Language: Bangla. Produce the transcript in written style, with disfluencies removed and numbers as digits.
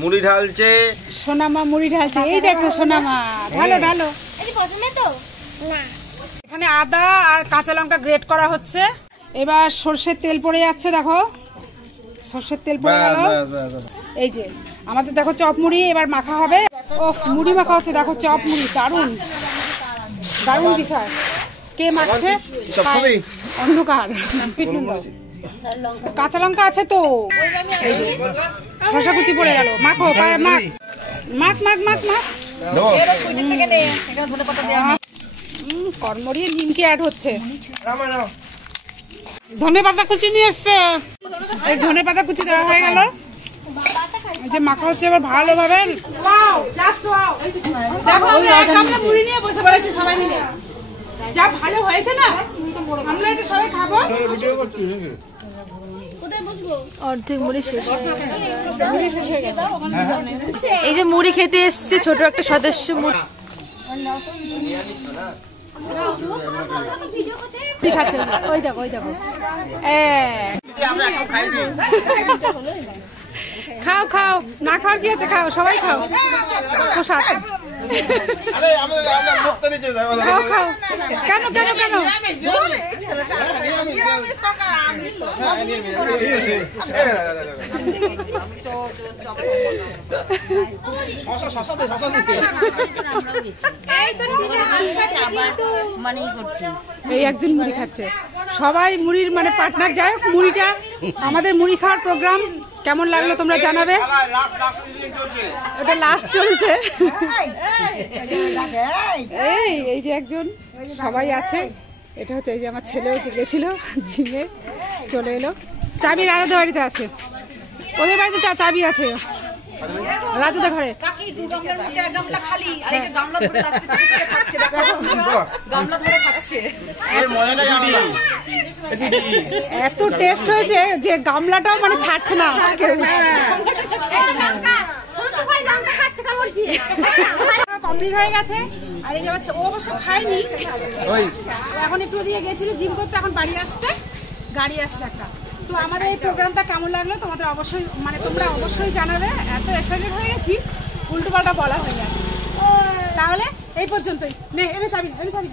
মুড়ি ঢালছে সোনামা, মুড়ি ঢালছে। এই দেখো সোনামা, ঢালো ঢালো। এখানে আদা আর কাঁচা লঙ্কা গ্রেট করা হচ্ছে। এবার সর্ষের তেল পড়ে যাচ্ছে, দেখো সর্ষের তেল পড়ে গেল। এই যে আমাদের দেখো চপ মুড়ি এবার মাখা হবে। ও মুড়ি মাখা হচ্ছে, দেখো চপ মুড়ি, দারুণ দারুণ বিষয়। কে মাখছে? অন্ধকার। কাঁচা লঙ্কা আছে তো, শসা কুচি পড়ে গেল। মাখো, মাখ মাখ মাখ মাখ মাখ। কর্মরি নিমকি অ্যাড হচ্ছে। ধনে পাতা কুচি নিয়ে এসছে, এই ধনে পাতা কুচি দেওয়া হয়ে গেল। যে মাখা হচ্ছে এবার ভালোভাবে। দেখো আমরা মুড়ি নিয়ে বসে পড়েছি সবাই মিলে, যা ভালো হয়েছে না। আমরা এটা সবাই খাবো। অর্ধেক মুড়ি শেষ হয়ে গেছে। এই যে মুড়ি খেতে এসছে ছোট একটা সদস্য। ওই দেখো ওই দেখো, খাও খাও, না খাওয়ার কি আছে, খাও সবাই খাও। প্রসাদ খাও খাও। কেন কেন কেন? এই একজন মুড়ি খাচ্ছে, সবাই মুড়ির মানে পার্টনার। যাই হোক, মুড়িটা আমাদের মুড়ি খাওয়ার প্রোগ্রাম কেমন লাগলো তোমরা জানাবে। ওটা লাস্ট চলছে। এই যে একজন, সবাই আছে। এটা হচ্ছে এই যে আমার ছেলেও গেছিল জিমে, চলে এলো। চাবি রাজাদের বাড়িতে আছে, ওদের বাড়িতে চাবি আছে রাজাদের ঘরে। এত টেস্ট হয়েছে যে গামলাটাও মানে ছাড়ছে না। কমপ্লিট হয়ে গেছে। আর এই যে ও অবশ্য খায়নি, এখন একটু দিয়ে গেছিল জিম করতে, এখন বাড়ি আসতে গাড়ি আসছে একটা। তো আমাদের এই প্রোগ্রামটা কেমন লাগলো তোমাদের অবশ্যই মানে তোমরা অবশ্যই জানাবে। এত এক্সাইটেড হয়ে গেছি, উল্টো পাল্টা বলা হয়ে যাচ্ছে। তাহলে এই পর্যন্তই। নে এনে চাবি, এনে চাবি।